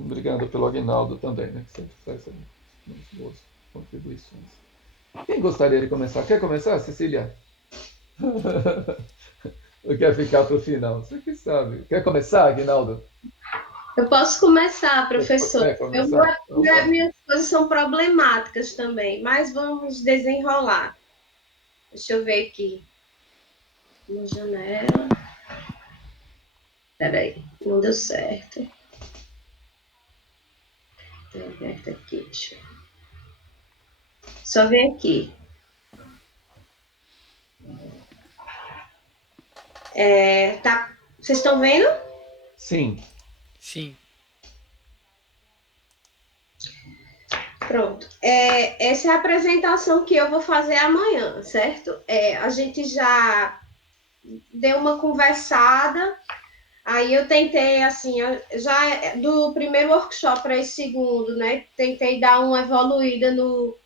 Obrigado pelo Aguinaldo também, né, que sempre faz umas boas contribuições. Quem gostaria de começar? Quer começar, Cecília? Ou quer ficar para o final? Você que sabe. Quer começar, Aguinaldo? Eu posso começar, professor. Quer começar? Então vamos. Minhas coisas são problemáticas também, mas vamos desenrolar. Deixa eu ver aqui. Uma janela. Peraí, não deu certo. Tem aberto aqui. Deixa eu... Só ver aqui. Tá... Vocês estão vendo? Sim. Sim. Pronto. Essa é a apresentação que eu vou fazer amanhã, certo? A gente já deu uma conversada. Aí eu tentei, assim, já do primeiro workshop para esse segundo, né? Tentei dar uma evoluída no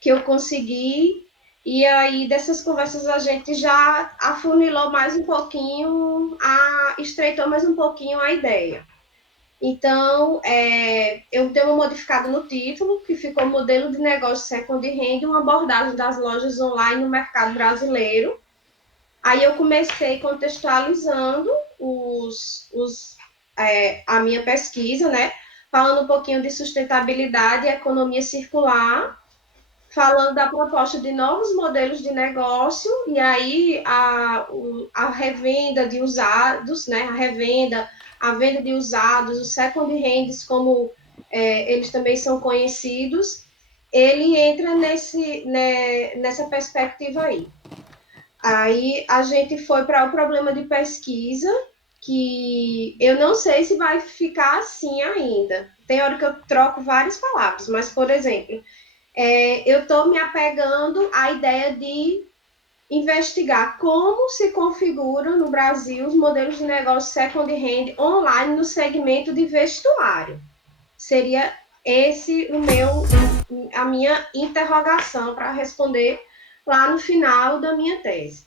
que eu consegui. E aí, dessas conversas, a gente já afunilou mais um pouquinho, estreitou mais um pouquinho a ideia. Então, eu dei uma modificada no título, que ficou Modelo de Negócio Second Hand, uma abordagem das lojas online no mercado brasileiro. Aí eu comecei contextualizando a minha pesquisa, né? Falando um pouquinho de sustentabilidade e economia circular, falando da proposta de novos modelos de negócio, e aí a revenda de usados, né? A venda de usados, os second hands, como eles também são conhecidos, ele entra nessa perspectiva aí. Aí a gente foi para o problema de pesquisa, que eu não sei se vai ficar assim ainda. Tem hora que eu troco várias palavras, mas, por exemplo, eu estou me apegando à ideia de investigar como se configuram no Brasil os modelos de negócio second hand online no segmento de vestuário. Seria esse a minha interrogação para responder lá no final da minha tese.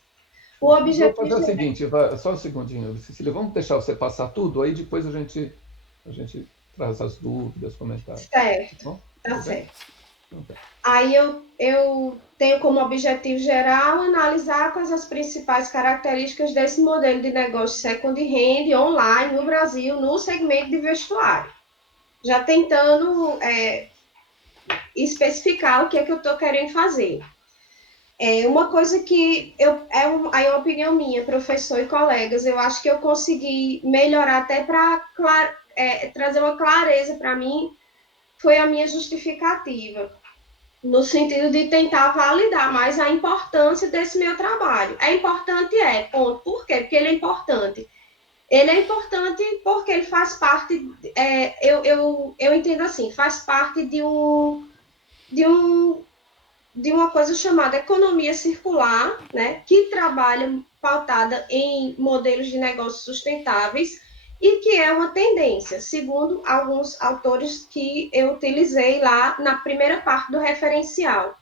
O Bom, mas vou objetivo fazer o seguinte, só um segundinho, Cecília, vamos deixar você passar tudo, aí depois a gente traz as dúvidas, comentários. Tá certo, bom? tá Tudo bem? certo. Então, tá. Aí eu tenho como objetivo geral analisar quais as principais características desse modelo de negócio second hand online no Brasil, no segmento de vestuário. Já tentando especificar o que é que eu estou querendo fazer. Uma coisa que é uma opinião minha, professor e colegas, eu acho que eu consegui melhorar até para trazer uma clareza para mim, foi a minha justificativa, no sentido de tentar validar mais a importância desse meu trabalho. É importante, ponto. Por quê? Porque ele é importante. Ele é importante porque ele faz parte, eu entendo assim, faz parte de um de uma coisa chamada economia circular, né, que trabalha pautada em modelos de negócios sustentáveis e que é uma tendência, segundo alguns autores que eu utilizei lá na primeira parte do referencial.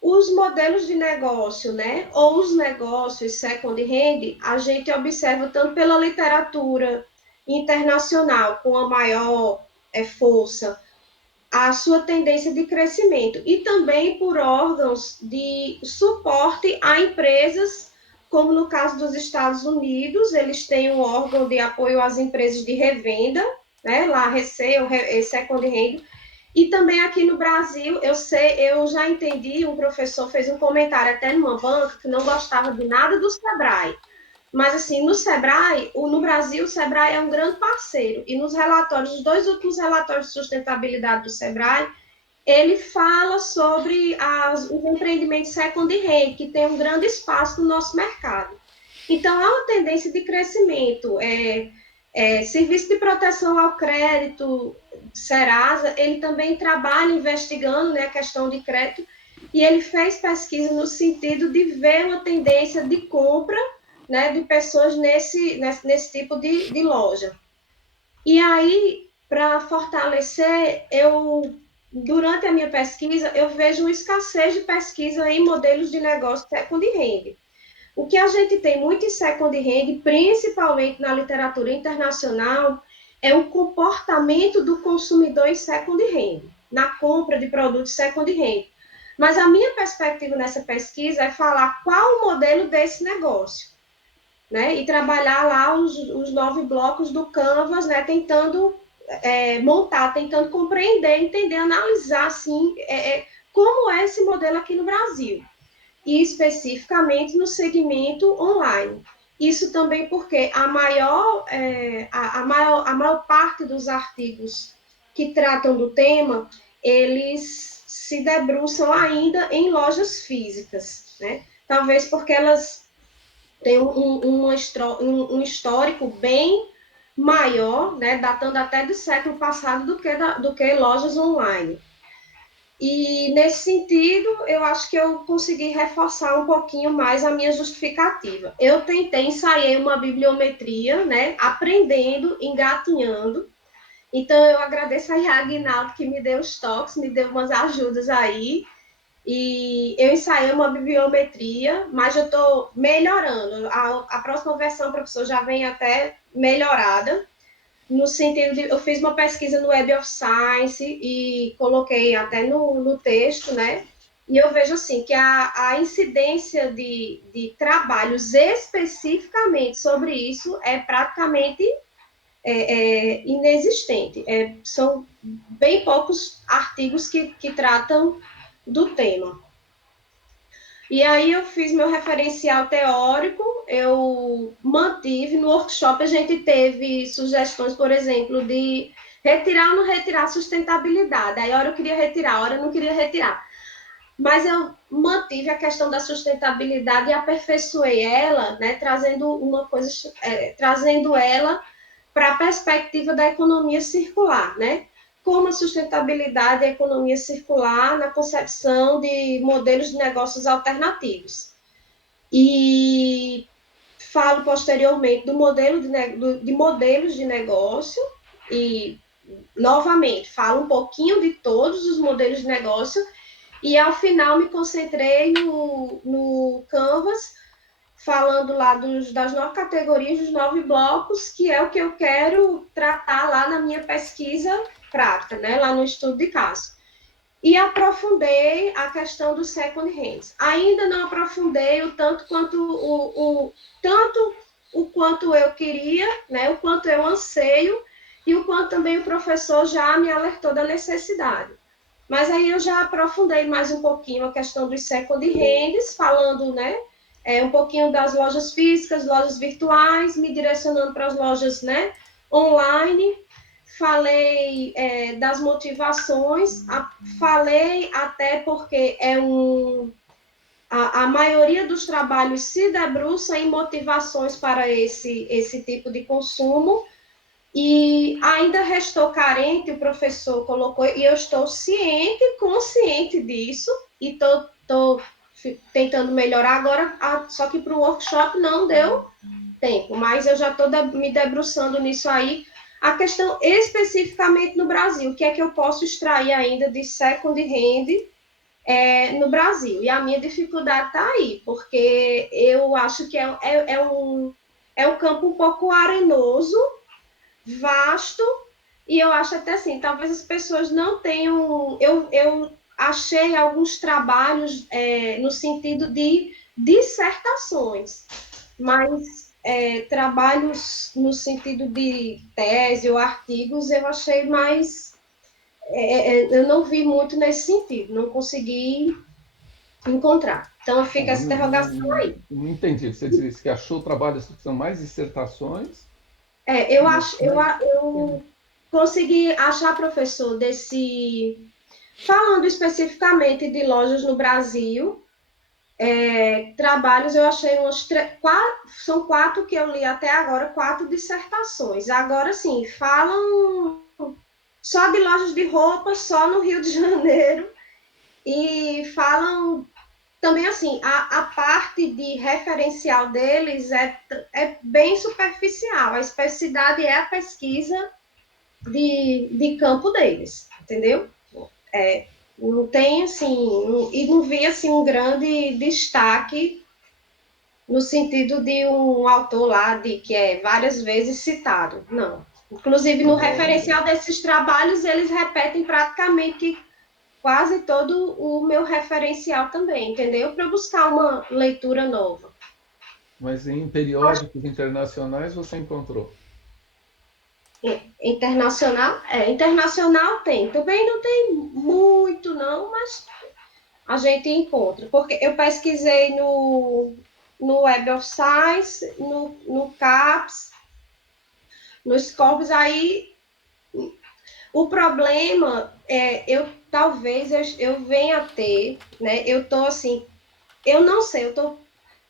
Os modelos de negócio, né, ou os negócios second hand, a gente observa tanto pela literatura internacional com a maior força, a sua tendência de crescimento e também por órgãos de suporte a empresas, como no caso dos Estados Unidos, eles têm um órgão de apoio às empresas de revenda, né, lá Resale, Second Hand, e também aqui no Brasil, eu já entendi, um professor fez um comentário até numa banca que não gostava de nada do Sebrae, mas, assim, no Sebrae, no Brasil, o Sebrae é um grande parceiro. E nos relatórios, os dois últimos relatórios de sustentabilidade do Sebrae, ele fala sobre os empreendimentos second hand, que tem um grande espaço no nosso mercado. Então, há uma tendência de crescimento. Serviço de proteção ao crédito, Serasa, ele também trabalha investigando, né, a questão de crédito, e ele fez pesquisa no sentido de ver uma tendência de compra, né, de pessoas nesse tipo de loja. E aí, para fortalecer, durante a minha pesquisa, eu vejo uma escassez de pesquisa em modelos de negócio second hand. O que a gente tem muito em second hand, principalmente na literatura internacional, é o comportamento do consumidor em second hand, na compra de produtos second hand. Mas a minha perspectiva nessa pesquisa é falar qual o modelo desse negócio, né? E trabalhar lá os 9 blocos do Canvas, né? Tentando montar, tentando compreender, entender, analisar, assim, como é esse modelo aqui no Brasil. E especificamente no segmento online. Isso também porque a maior parte dos artigos que tratam do tema, eles se debruçam ainda em lojas físicas, né? Talvez porque elas têm um histórico bem maior, né? Datando até do século passado do que lojas online. E, nesse sentido, eu acho que eu consegui reforçar um pouquinho mais a minha justificativa. Eu ensaiei uma bibliometria, né, aprendendo, engatinhando. Então, eu agradeço a Aguinaldo que me deu os toques, me deu umas ajudas aí. E eu ensaiei uma bibliometria, mas eu estou melhorando. A próxima versão, professor, já vem até melhorada no sentido de, eu fiz uma pesquisa no Web of Science e coloquei até no texto, né? E eu vejo assim que a incidência de trabalhos especificamente sobre isso é praticamente inexistente. São bem poucos artigos que tratam do tema. E aí eu fiz meu referencial teórico, eu mantive, no workshop a gente teve sugestões, por exemplo, de retirar ou não retirar sustentabilidade. Aí, hora eu queria retirar, hora eu não queria retirar. Mas eu mantive a questão da sustentabilidade e aperfeiçoei ela, né, trazendo uma coisa, trazendo ela para a perspectiva da economia circular, né? Como a sustentabilidade e a economia circular na concepção de modelos de negócios alternativos. E falo posteriormente do modelo de modelos de negócio e, novamente, falo um pouquinho de todos os modelos de negócio e, ao final, me concentrei no Canvas, falando lá das 9 categorias, dos 9 blocos, que é o que eu quero tratar lá na minha pesquisa prática, né, lá no estudo de caso. E aprofundei a questão dos second hands. Ainda não aprofundei o tanto quanto eu queria, né, o quanto eu anseio, e o quanto também o professor já me alertou da necessidade. Mas aí eu já aprofundei mais um pouquinho a questão dos second hands, falando, né, um pouquinho das lojas físicas, lojas virtuais, me direcionando para as lojas, né, online. Falei das motivações, falei até porque a maioria dos trabalhos se debruça em motivações para esse tipo de consumo, e ainda restou carente, o professor colocou, e eu estou ciente, consciente disso, e estou tentando melhorar agora, só que para o workshop não deu tempo, mas eu já estou me debruçando nisso aí. A questão especificamente no Brasil, o que é que eu posso extrair ainda de second hand no Brasil? E a minha dificuldade está aí, porque eu acho que é um campo um pouco arenoso, vasto, e eu acho até assim, talvez as pessoas não tenham. Eu achei alguns trabalhos no sentido de dissertações, mas trabalhos no sentido de tese ou artigos eu achei mais. Eu não vi muito nesse sentido, não consegui encontrar. Então fica essa interrogação aí. Não entendi. Você disse que achou trabalhos que são mais dissertações. Eu consegui achar, professor, falando especificamente de lojas no Brasil, trabalhos, eu achei são 4 que eu li até agora, 4 dissertações. Agora sim, falam só de lojas de roupa, só no Rio de Janeiro, e falam também assim, a parte de referencial deles é bem superficial. A especificidade é a pesquisa de campo deles, entendeu? Não tem assim, e não vi assim um grande destaque no sentido de um autor lá que é várias vezes citado. Não. Inclusive, no Agora, referencial desses trabalhos, eles repetem praticamente quase todo o meu referencial também, entendeu? Para buscar uma leitura nova. mas em periódicos internacionais você encontrou. Internacional, internacional tem. Também não tem muito, não, mas a gente encontra. Porque eu pesquisei no Web of Science, no CAPS, nos Scopus, aí o problema é, talvez eu venha a ter, né? Eu tô assim, eu não sei, eu tô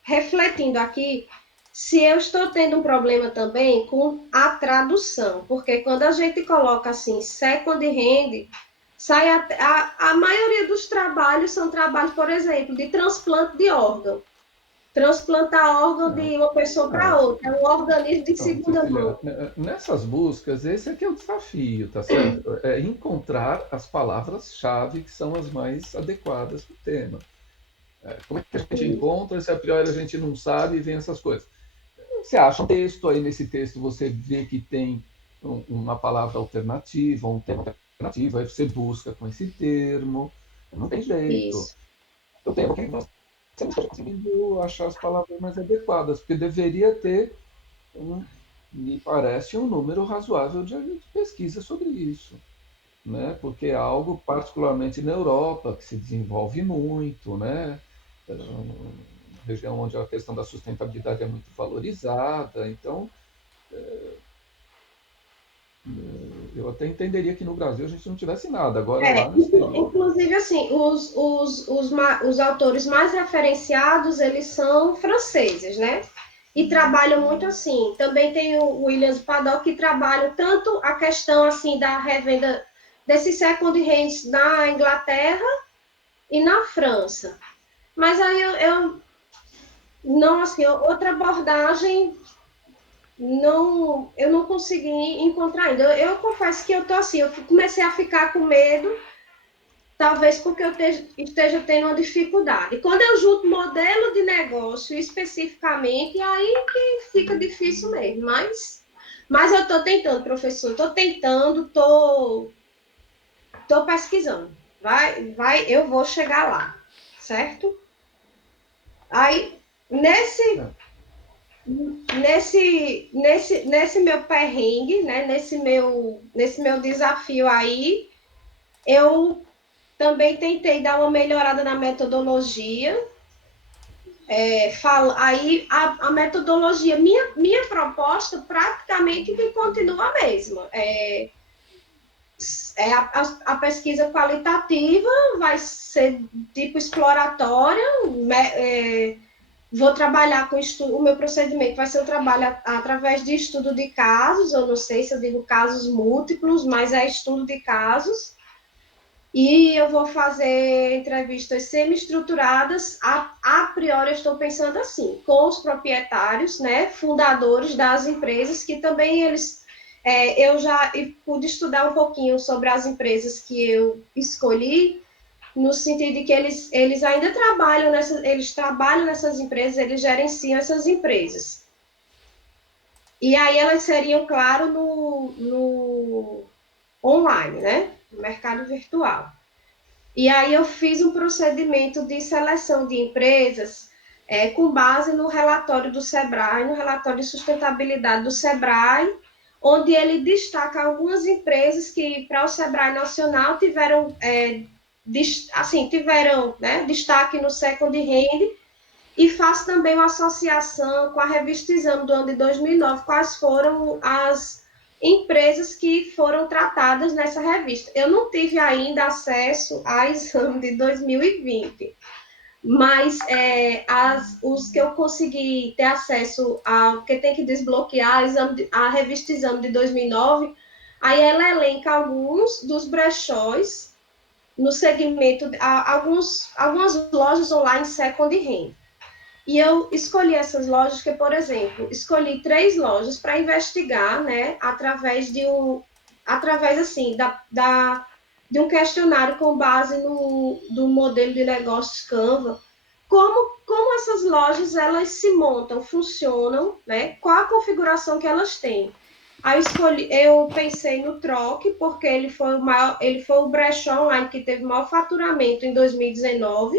refletindo aqui se eu estou tendo um problema também com a tradução, porque quando a gente coloca assim, second hand, sai a maioria dos trabalhos são trabalhos, por exemplo, de transplante de órgão. Transplantar órgão Não, de uma pessoa para não, outra, é um organismo de não, segunda Cecília, mão. nessas buscas, esse aqui é o desafio, tá certo? É encontrar as palavras-chave que são as mais adequadas para o tema. Como é que a gente encontra se a priori a gente não sabe e vem essas coisas? Você acha um texto, aí nesse texto você vê que tem uma palavra alternativa, um termo alternativo, aí você busca com esse termo, não tem jeito. Isso, Eu tenho que você não está conseguindo achar as palavras mais adequadas, porque deveria ter, um, me parece, um número razoável de pesquisa sobre isso, né? Porque é algo particularmente na Europa que se desenvolve muito, né? É uma região onde a questão da sustentabilidade é muito valorizada, então eu até entenderia que no Brasil a gente não tivesse nada, agora lá no exterior. inclusive, assim, os autores mais referenciados, eles são franceses, né? E trabalham muito assim. Também tem o Williams Paddock, que trabalha tanto a questão, assim, da revenda desses second hands na Inglaterra e na França. Mas aí eu não, assim, outra abordagem eu não consegui encontrar ainda. Eu confesso que eu tô assim, eu comecei a ficar com medo. Talvez porque eu esteja tendo uma dificuldade. Quando eu junto modelo de negócio especificamente, aí que fica difícil mesmo. Mas eu estou tentando, professor, estou tentando, estou pesquisando. Eu vou chegar lá, certo? Aí, É. nesse meu perrengue, né, nesse meu desafio aí, eu também tentei dar uma melhorada na metodologia. Aí a metodologia, minha proposta praticamente que continua a mesma. A pesquisa qualitativa vai ser tipo exploratória, vou trabalhar com estudo, o meu procedimento vai ser um trabalho através de estudo de casos, eu não sei se eu digo casos múltiplos, mas é estudo de casos, e eu vou fazer entrevistas semi-estruturadas. A priori, eu estou pensando assim, com os proprietários, né, fundadores das empresas, que também eu já pude estudar um pouquinho sobre as empresas que eu escolhi, no sentido de que eles ainda trabalham eles trabalham nessas empresas, eles gerenciam essas empresas. E aí elas seriam, claro, no online, né, no mercado virtual. E aí eu fiz um procedimento de seleção de empresas com base no relatório do SEBRAE, no relatório de sustentabilidade do SEBRAE, onde ele destaca algumas empresas que, para o SEBRAE Nacional, tiveram né, destaque no Second Hand, e faço também uma associação com a revista Exame do ano de 2009, quais foram as empresas que foram tratadas nessa revista. Eu não tive ainda acesso a Exame de 2020, mas os que eu consegui ter acesso a, porque tem que desbloquear a revista Exame de 2009, aí ela elenca alguns dos brechós no segmento, algumas lojas online second hand. E eu escolhi essas lojas, que, por exemplo, escolhi 3 lojas para investigar, né, através assim, de um questionário com base do modelo de negócios Canva, como essas lojas elas se montam, funcionam, né, qual a configuração que elas têm. Aí eu pensei no Troque, porque ele foi o brechó online que teve maior faturamento em 2019.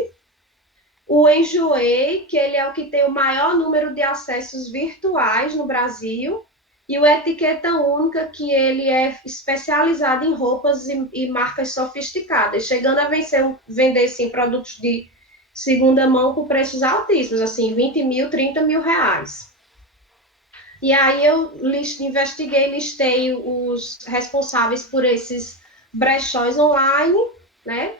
O Enjoei, que ele é o que tem o maior número de acessos virtuais no Brasil, e o Etiqueta Única, que ele é especializado em roupas e marcas sofisticadas, chegando a vender sim, produtos de segunda mão por preços altíssimos, assim, 20 mil, 30 mil reais. E aí eu investiguei, listei os responsáveis por esses brechóis online, né?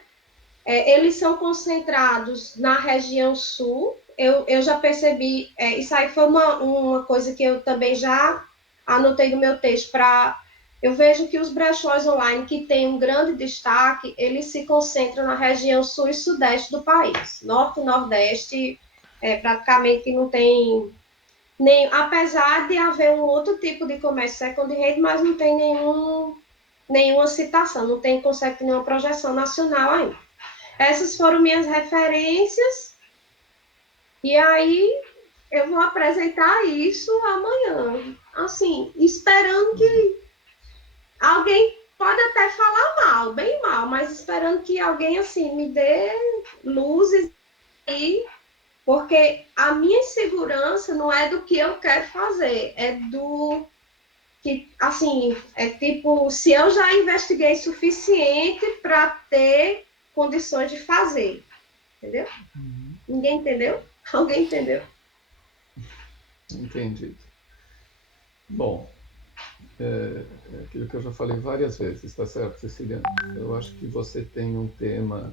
Eles são concentrados na região sul. Eu já percebi, isso aí foi uma coisa que eu também já anotei no meu texto para. Eu vejo que os brechóis online que têm um grande destaque, eles se concentram na região sul e sudeste do país. Norte e nordeste, praticamente não tem nem, apesar de haver um outro tipo de comércio second hand, mas não tem nenhuma citação, não tem consegue nenhuma projeção nacional ainda. Essas foram minhas referências, e aí eu vou apresentar isso amanhã. Assim, esperando que alguém pode até falar mal, bem mal, mas esperando que alguém assim me dê luzes aí, porque a minha insegurança não é do que eu quero fazer, é do que, assim, é tipo, se eu já investiguei suficiente para ter condições de fazer, entendeu? Uhum. Ninguém entendeu? Alguém entendeu? Entendido. Bom, é aquilo que eu já falei várias vezes, tá certo, Ceciliano? Eu acho que você tem um tema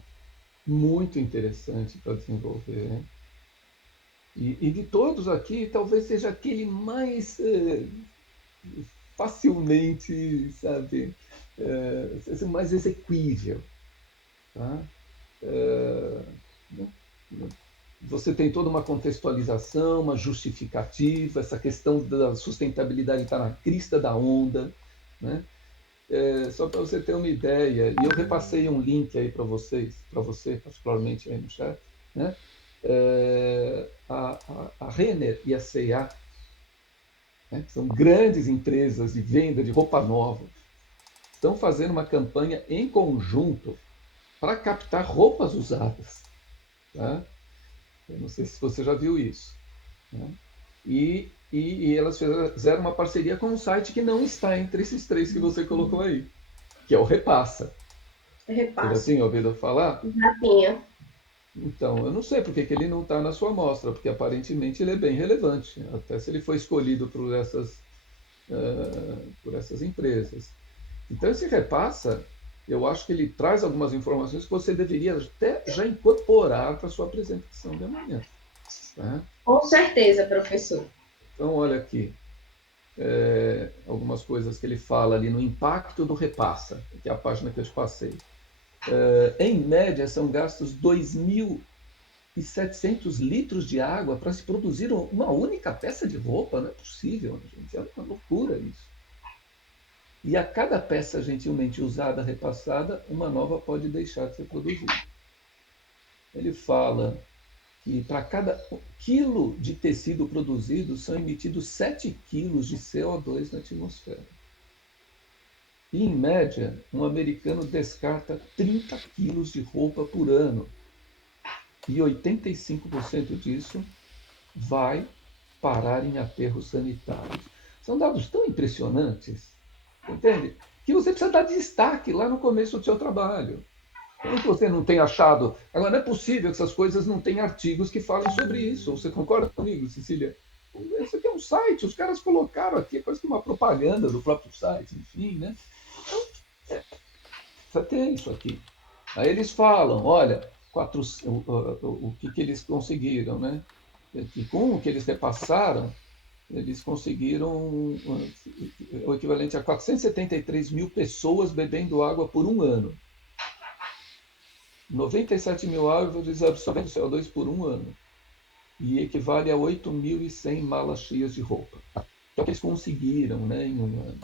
muito interessante para desenvolver. E de todos aqui, talvez seja aquele mais facilmente, sabe, mais exequível. Tá? É, né? Você tem toda uma contextualização, uma justificativa, essa questão da sustentabilidade está na crista da onda. Né? Só para você ter uma ideia, e eu repassei um link aí para você, particularmente aí no chat, né? A Renner e a C&A, né, que são grandes empresas de venda de roupa nova, estão fazendo uma campanha em conjunto para captar roupas usadas. Tá? Eu não sei se você já viu isso. Né? E elas fizeram uma parceria com um site que não está entre esses três que você colocou aí, que é o Repassa. Você já Repasse. tinha ouvido falar? Já tinha. Então, eu não sei por que que ele não está na sua amostra, porque aparentemente ele é bem relevante, até se ele foi escolhido por essas empresas. Então, esse repassa, eu acho que ele traz algumas informações que você deveria até já incorporar para a sua apresentação de amanhã. Tá? Com certeza, professor. Então, olha aqui, algumas coisas que ele fala ali no impacto do repassa, que é a página que eu te passei. Em média, são gastos 2.700 litros de água para se produzir uma única peça de roupa. Não é possível, gente. É uma loucura isso. E a cada peça gentilmente usada, repassada, uma nova pode deixar de ser produzida. Ele fala que para cada quilo de tecido produzido são emitidos 7 quilos de CO2 na atmosfera. E, em média, um americano descarta 30 quilos de roupa por ano. E 85% disso vai parar em aterros sanitários. São dados tão impressionantes, entende? Que você precisa dar destaque lá no começo do seu trabalho. Como que você não tem achado? Agora, não é possível que essas coisas não tenham artigos que falem sobre isso. Você concorda comigo, Cecília? Isso aqui é um site, os caras colocaram aqui, é quase que uma propaganda do próprio site, enfim, né? Então, precisa ter isso aqui. Aí eles falam, olha, o que eles conseguiram, né? Que com o que eles repassaram, eles conseguiram o equivalente a 473 mil pessoas bebendo água por um ano. 97 mil árvores absorvendo CO2 por um ano. E equivale a 8.100 malas cheias de roupa. É o que eles conseguiram, né, em um ano.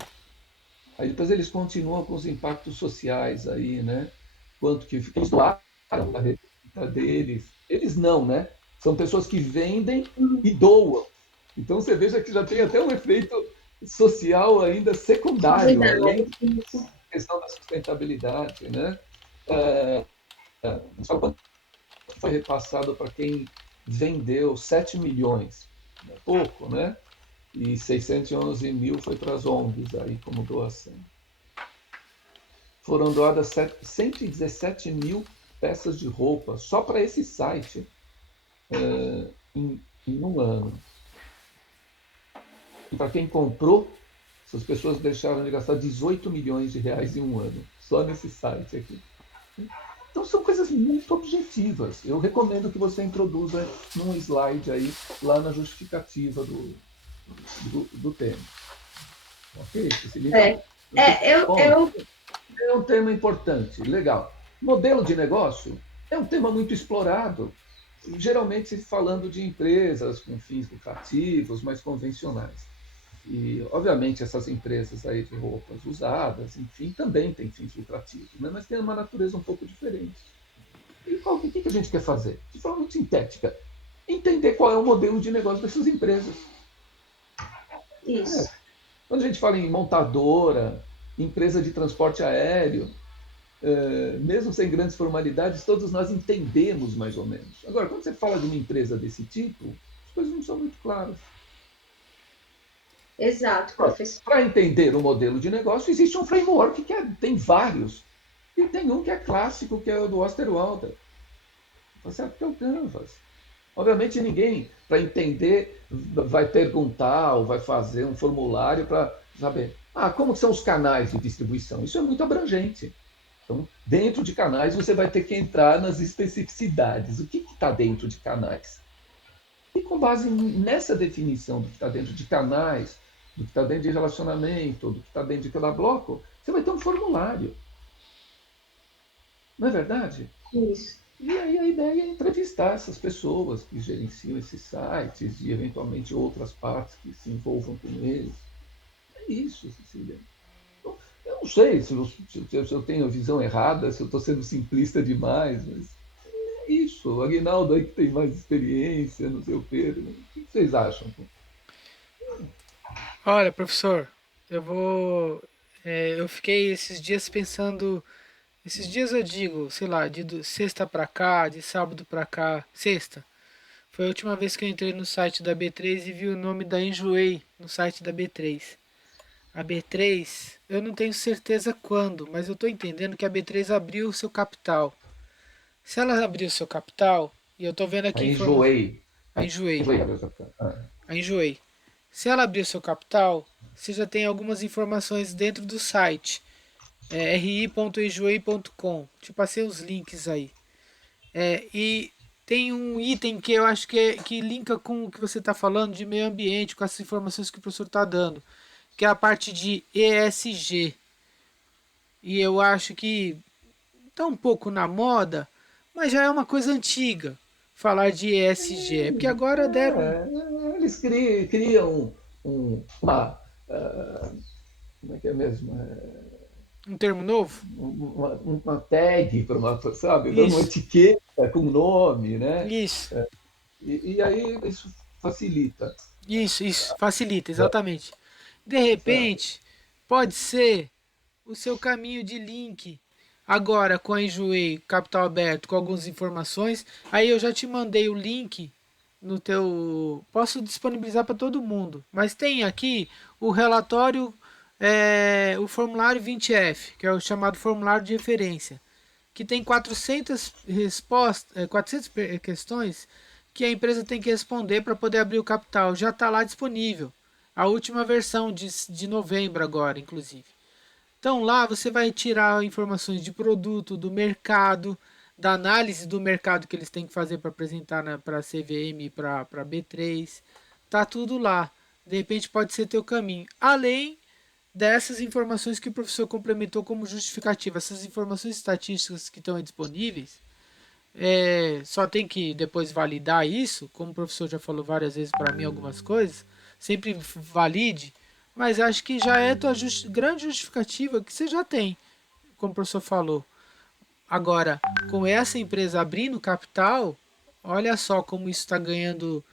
Aí depois eles continuam com os impactos sociais aí, né? Quanto que eles doaram a receita deles. Eles não, né? São pessoas que vendem e doam. Então você veja que já tem até um efeito social ainda secundário, além Verdade. da questão da sustentabilidade, né? É, quanto foi repassado para quem vendeu 7 milhões? É pouco, né? E 611 mil foi para as ONGs aí como doação. Foram doadas 117 mil peças de roupa só para esse site em um ano. E para quem comprou, essas pessoas deixaram de gastar 18 milhões de reais em um ano, só nesse site aqui. Então são coisas muito objetivas. Eu recomendo que você introduza num slide aí, lá na justificativa do tema. Ok, Cecília? É, Bom, eu é um tema importante, legal. Modelo de negócio é um tema muito explorado, geralmente falando de empresas com fins lucrativos, mais convencionais. E, obviamente, essas empresas aí de roupas usadas, enfim, também têm fins lucrativos, né? Mas tem uma natureza um pouco diferente. E o que a gente quer fazer? De forma muito sintética, entender qual é o modelo de negócio dessas empresas. É, isso. quando a gente fala em montadora, empresa de transporte aéreo, mesmo sem grandes formalidades, todos nós entendemos mais ou menos. Agora, quando você fala de uma empresa desse tipo, as coisas não são muito claras. Exato, professor. Para entender o modelo de negócio, existe um framework tem vários. E tem um que é clássico, que é o do Osterwalder. Tá certo? Que é o Canvas. Obviamente, ninguém, para entender, vai perguntar ou vai fazer um formulário para saber. Como são os canais de distribuição? Isso é muito abrangente. Então, dentro de canais, você vai ter que entrar nas especificidades. O que está dentro de canais? E com base nessa definição do que está dentro de canais, do que está dentro de relacionamento, do que está dentro de cada bloco, você vai ter um formulário. Não é verdade? Isso. E aí a ideia é entrevistar essas pessoas que gerenciam esses sites e eventualmente outras partes que se envolvam com eles. É isso, Cecília. Então, eu não sei se eu tenho a visão errada, se eu estou sendo simplista demais, mas é isso. O Aguinaldo aí que tem mais experiência, não sei o Pedro. O que vocês acham? Olha, professor, eu vou. Eu fiquei esses dias pensando. Esses dias eu digo, sei lá, sexta pra cá, de sábado pra cá. Sexta. Foi a última vez que eu entrei no site da B3 e vi o nome da Enjoei no site da B3. A B3, eu não tenho certeza quando, mas eu tô entendendo que a B3 abriu o seu capital. Se ela abriu o seu capital, e eu tô vendo aqui Aí informação. enjoei. A Aí Enjoei. enjoei. A Enjoei. Se ela abrir o seu capital, você já tem algumas informações dentro do site. ri.enjoei.com. Te passei os links aí. E tem um item que eu acho que linka com o que você está falando de meio ambiente, com essas informações que o professor está dando, que é a parte de ESG. E eu acho que está um pouco na moda, mas já é uma coisa antiga falar de ESG. É porque agora deram Eles criam uma. Como é que é mesmo? um termo novo. Uma tag para uma, sabe? Dando uma Isso, etiqueta com nome, né? isso, E aí isso facilita. isso. Facilita, exatamente. De repente, pode ser o seu caminho de link agora com a Enjoei Capital Aberto com algumas informações. Aí eu já te mandei o link no teu. Posso disponibilizar para todo mundo, mas tem aqui o relatório, o formulário 20F, que é o chamado formulário de referência, que tem 400 respostas, 400 questões que a empresa tem que responder para poder abrir o capital. Já está lá disponível. A última versão de novembro agora, inclusive. Então lá você vai tirar informações de produto, do mercado, da análise do mercado que eles têm que fazer para apresentar para a CVM e para a B3. Tá tudo lá. De repente pode ser teu caminho. Além dessas informações que o professor complementou como justificativa, essas informações estatísticas que estão aí disponíveis, só tem que depois validar isso, como o professor já falou várias vezes para mim algumas coisas, sempre valide, mas acho que já é tua grande justificativa que você já tem, como o professor falou. Agora, com essa empresa abrindo capital, olha só como isso está ganhando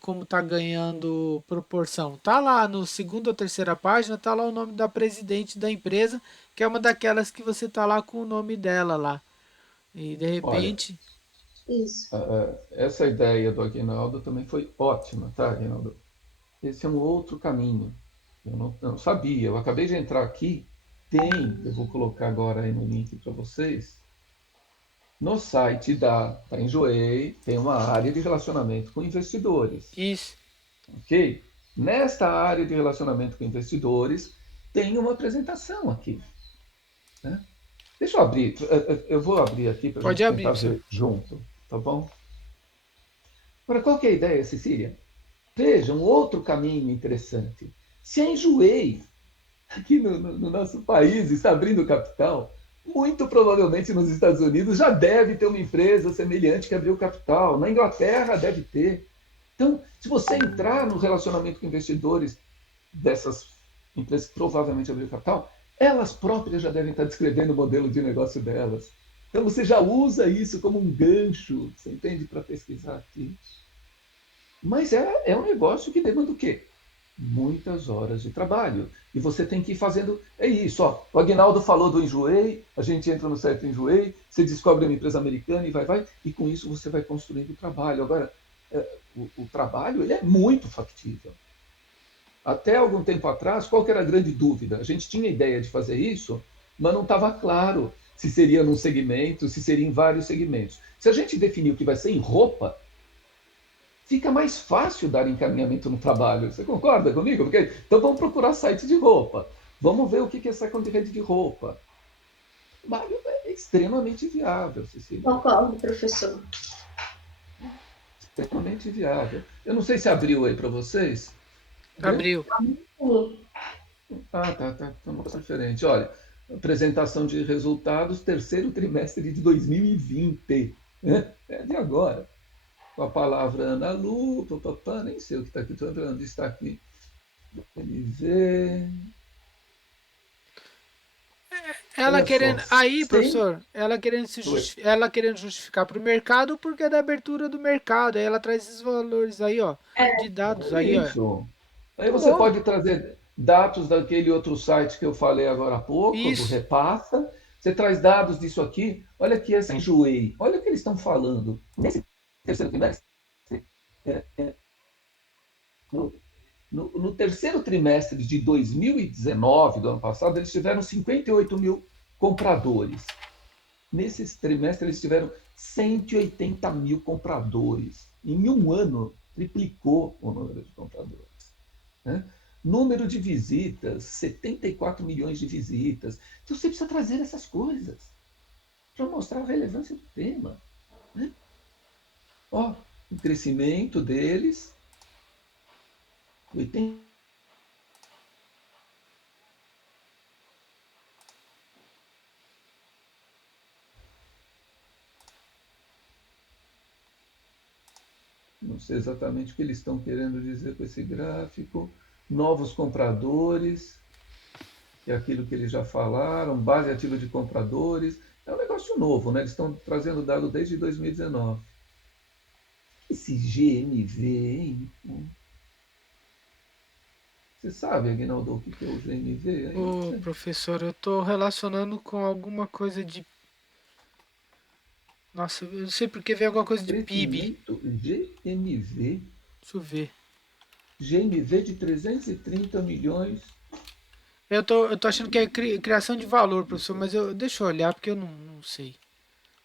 como tá ganhando proporção. Tá lá no segunda ou terceira página, tá lá o nome da presidente da empresa, que é uma daquelas que você tá lá com o nome dela lá. E de Olha, repente, Isso. essa ideia do Aguinaldo também foi ótima, tá, Aguinaldo? Esse é um outro caminho. Eu não sabia, eu acabei de entrar aqui. Eu vou colocar agora aí no link para vocês. No site da Enjoei tem uma área de relacionamento com investidores, isso. ok? Nesta área de relacionamento com investidores tem uma apresentação aqui, né? Deixa eu abrir, eu vou abrir aqui para a Pode gente abrir, tentar professor. ver junto, tá bom? Agora, qual que é a ideia, Cecília? Veja, um outro caminho interessante. Se a Enjoei aqui no nosso país está abrindo capital, muito provavelmente nos Estados Unidos já deve ter uma empresa semelhante que abriu capital. Na Inglaterra deve ter. Então, se você entrar no relacionamento com investidores dessas empresas que provavelmente abriram capital, elas próprias já devem estar descrevendo o modelo de negócio delas. Então você já usa isso como um gancho, você entende, para pesquisar aqui. Mas é um negócio que demanda o quê? Muitas horas de trabalho. E você tem que ir fazendo. É isso, ó. O Agnaldo falou do Enjoei, a gente entra no site do Enjoei, você descobre uma empresa americana e vai, e com isso você vai construindo o trabalho. Agora, o trabalho ele é muito factível. Até algum tempo atrás, qual que era a grande dúvida? A gente tinha ideia de fazer isso, mas não estava claro se seria num segmento, se seria em vários segmentos. Se a gente definir o que vai ser em roupa, fica mais fácil dar encaminhamento no trabalho. Você concorda comigo? Porque, então vamos procurar site de roupa. Vamos ver o que é second hand de roupa. O trabalho é extremamente viável, Cecília. Concordo, professor. Extremamente viável. Eu não sei se abriu aí para vocês. Abriu? Abriu. Sim. Ah, tá uma coisa diferente. Olha, apresentação de resultados, terceiro trimestre de 2020. Né? É de agora. Com a palavra Ana Lu, papapá, nem sei o que está aqui, estou vendo onde está aqui. MV. Ela Olha só, querendo. Aí, sem. professor, ela querendo justificar para o mercado porque é da abertura do mercado. Aí ela traz esses valores aí, ó. De dados É aí, ó. isso. Aí Muito você bom. pode trazer dados daquele outro site que eu falei agora há pouco, do Isso. Repassa. Você traz dados disso aqui. Olha aqui essa Enjoei. Olha o que eles estão falando. Nesse terceiro trimestre, é, no, no terceiro trimestre de 2019, do ano passado, eles tiveram 58 mil compradores. Nesse trimestre, eles tiveram 180 mil compradores. Em um ano, triplicou o número de compradores. Né? Número de visitas, 74 milhões de visitas. Então você precisa trazer essas coisas para mostrar a relevância do tema. Né? Ó, o crescimento deles, 80. Não sei exatamente o que eles estão querendo dizer com esse gráfico. Novos compradores, que é aquilo que eles já falaram, base ativa de compradores. É um negócio novo, né? Eles estão trazendo dado desde 2019. Esse GMV, hein? Você sabe, Aguinaldo, o que é o GMV aí? Ô, professor, eu tô relacionando com alguma coisa de. Nossa, eu não sei porque vem alguma coisa de PIB. Crescimento GMV. Deixa eu ver. GMV de 330 milhões. Eu tô achando que é criação de valor, professor, mas deixa eu olhar porque eu não sei.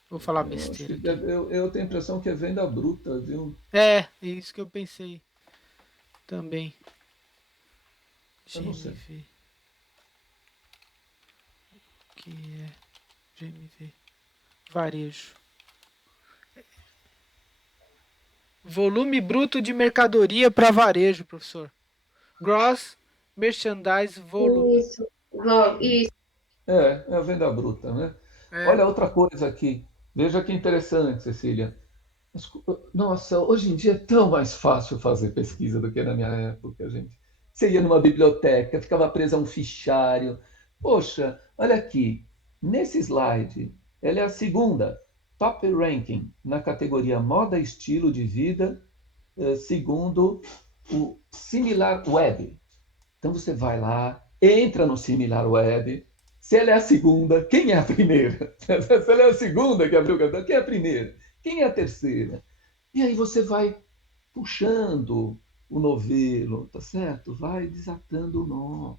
Vou falar Eu acho besteira que aqui. eu tenho a impressão que é venda bruta, viu? É isso que eu pensei também. Eu não sei. GMV. O que é GMV? Varejo. Volume bruto de mercadoria para varejo, professor. Gross Merchandise Volume. Isso. Isso. É a venda bruta, né? É. Olha outra coisa aqui. Veja que interessante, Cecília. Nossa, hoje em dia é tão mais fácil fazer pesquisa do que na minha época, gente. Você ia numa biblioteca, ficava preso a um fichário. Poxa, olha aqui. Nesse slide, ela é a segunda top ranking na categoria moda e estilo de vida segundo o Similar Web. Então você vai lá, entra no Similar Web. Se ela é a segunda, quem é a primeira? Se ela é a segunda que abriu o catálogo, quem é a primeira? Quem é a terceira? E aí você vai puxando o novelo, tá certo? Vai desatando o nó.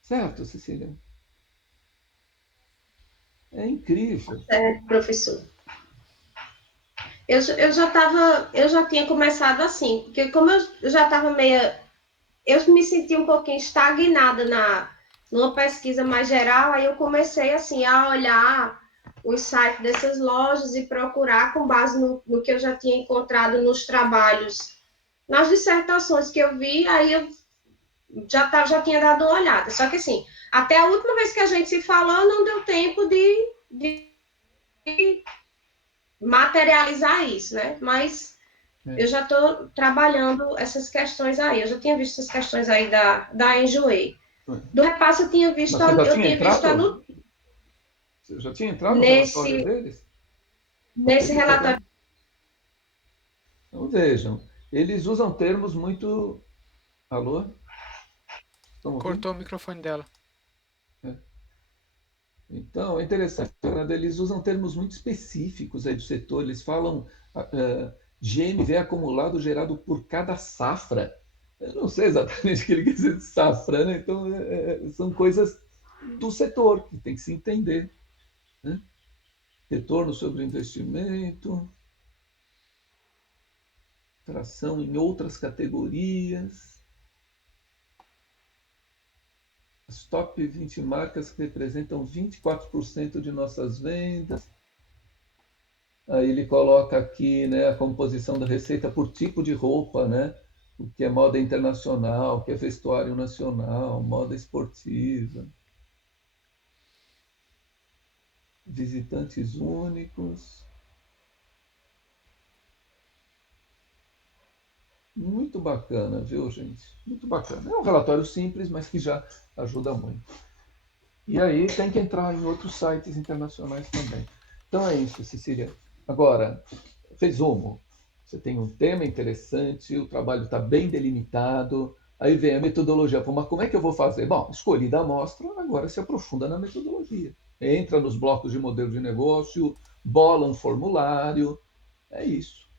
Certo, Cecília? É incrível. Professor. Eu já tinha começado assim, porque como eu já estava meia. Eu me senti um pouquinho estagnada numa pesquisa mais geral, aí eu comecei assim a olhar os sites dessas lojas e procurar com base no que eu já tinha encontrado nos trabalhos, nas dissertações que eu vi, aí eu já tinha dado uma olhada. Só que assim, até a última vez que a gente se falou, não deu tempo de materializar isso, né? Mas eu já estou trabalhando essas questões aí. Eu já tinha visto essas questões aí da Enjoei. Do repasse eu tinha visto, Mas você já eu tinha tinha visto entrado? Você já tinha entrado no relatório nesse, deles? nesse Esse relatório. também. Então vejam, eles usam termos muito. Alô? Estão ouvindo? Cortou o microfone dela. É. Então, é interessante, Fernanda, eles usam termos muito específicos aí do setor. Eles falam GMV acumulado gerado por cada safra. Eu não sei exatamente o que ele quer dizer de safra, né? Então, são coisas do setor que tem que se entender, né? Retorno sobre investimento, tração em outras categorias, as top 20 marcas que representam 24% de nossas vendas. Aí ele coloca aqui, né, a composição da receita por tipo de roupa, né? O que é moda internacional, o que é vestuário nacional, moda esportiva, visitantes únicos. Muito bacana, viu, gente? Muito bacana. É um relatório simples, mas que já ajuda muito. E aí tem que entrar em outros sites internacionais também. Então é isso, Cecília. Agora, resumo. Você tem um tema interessante, o trabalho está bem delimitado, aí vem a metodologia. Mas como é que eu vou fazer? Bom, escolhi da amostra, agora se aprofunda na metodologia. Entra nos blocos de modelo de negócio, bola um formulário, é isso.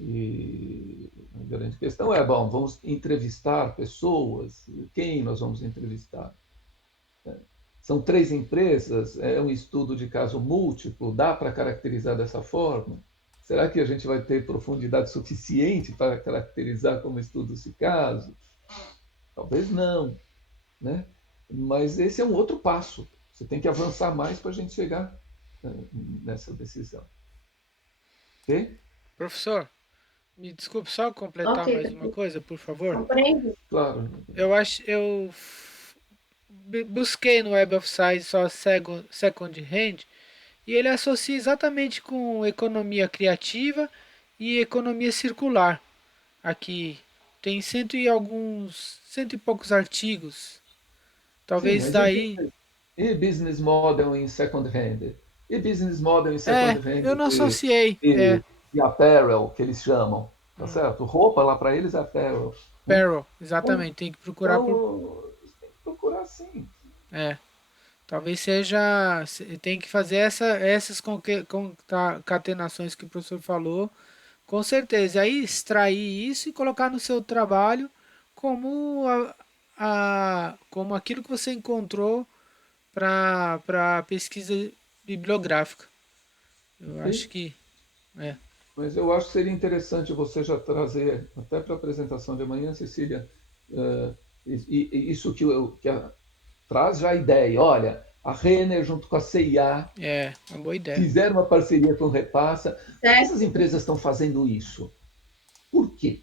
E a grande questão é, bom, vamos entrevistar pessoas, quem nós vamos entrevistar? São 3 empresas, é um estudo de caso múltiplo, dá para caracterizar dessa forma? Será que a gente vai ter profundidade suficiente para caracterizar como estudo esse caso? Talvez não, né? Mas esse é um outro passo. Você tem que avançar mais para a gente chegar nessa decisão. Ok? Professor, me desculpe só completar Ok, mais uma coisa, por favor. compreendo. Claro. Eu busquei no Web of Science só second hand e ele associa exatamente com economia criativa e economia circular. Aqui tem cento e poucos artigos. Sim, Talvez mas daí. e business model em second hand? E business model em second hand Eu não de, associei. de, de apparel, que eles chamam, tá Hum, certo? Roupa lá para eles é apparel, né? Peril, Então, exatamente. Tem que procurar por. então, você tem que procurar sim. É, talvez seja. Tem que fazer essas concatenações que o professor falou. Com certeza. E aí extrair isso e colocar no seu trabalho como como aquilo que você encontrou para pesquisa bibliográfica. Eu Ok? acho que é. Mas eu acho que seria interessante você já trazer, até para a apresentação de amanhã, Cecília, eh, isso traz já a ideia. Olha, a Renner junto com a CIA É, uma boa ideia. fizeram uma parceria com o Repassa. Por que essas Certo? empresas estão fazendo isso? Por quê?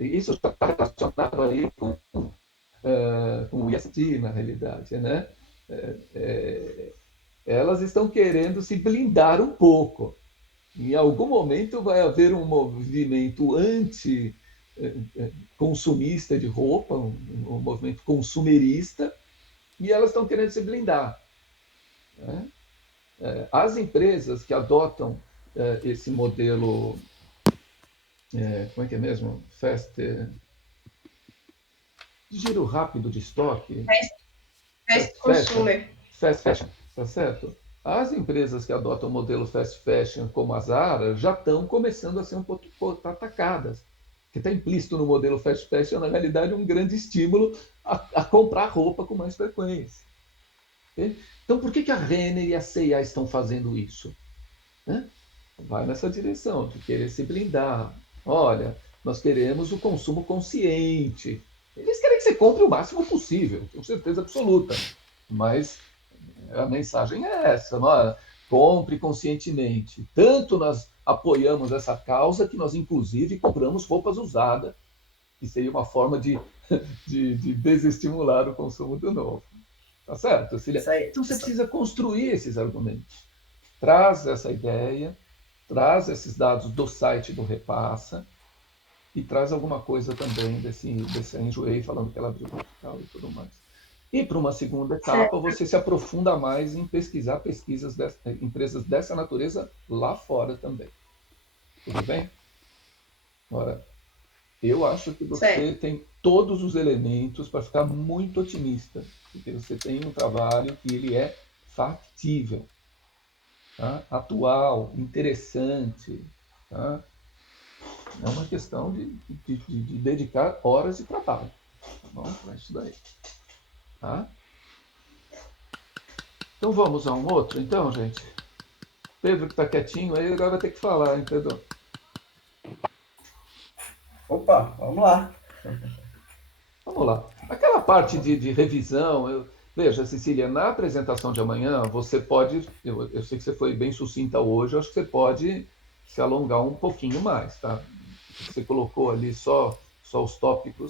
Isso está relacionado aí com o IST, na realidade, né? Elas estão querendo se blindar um pouco. Em algum momento vai haver um movimento anti-consumista de roupa, um movimento consumerista, e elas estão querendo se blindar, né? As empresas que adotam esse modelo, como é que é mesmo? De giro rápido de estoque, Fast consumer. fast fashion, tá certo? As empresas que adotam o modelo fast fashion, como a Zara, já estão começando a ser um pouco atacadas. Que está implícito no modelo fast fashion, na realidade, um grande estímulo a comprar roupa com mais frequência. Okay? Então, por que a Renner e a C&A estão fazendo isso? Né? Vai nessa direção, de querer se blindar. Olha, nós queremos o consumo consciente. Eles querem que você compre o máximo possível, com certeza absoluta. Mas a mensagem é essa, olha, compre conscientemente. Tanto nós apoiamos essa causa que nós, inclusive, compramos roupas usadas, que seria uma forma de desestimular o consumo do novo. Tá certo, Cília? Então você precisa construir esses argumentos. Traz essa ideia, traz esses dados do site do Repassa e traz alguma coisa também desse Enjoei, falando que ela abriu capital e tudo mais. E para uma segunda etapa, você se aprofunda mais em pesquisar empresas dessa natureza lá fora também. Tudo bem? Ora, eu acho que você tem todos os elementos para ficar muito otimista, porque você tem um trabalho que ele é factível, tá? Atual, interessante. Tá? É uma questão de dedicar horas de trabalho, tá bom? Para isso daí. Tá? Então vamos a um outro, então, gente. Pedro que está quietinho aí, agora vai ter que falar, hein, Pedro? Opa, vamos lá. Vamos lá. Aquela parte de revisão, veja, Cecília, na apresentação de amanhã, você pode, eu sei que você foi bem sucinta hoje, eu acho que você pode se alongar um pouquinho mais, tá? Você colocou ali só os tópicos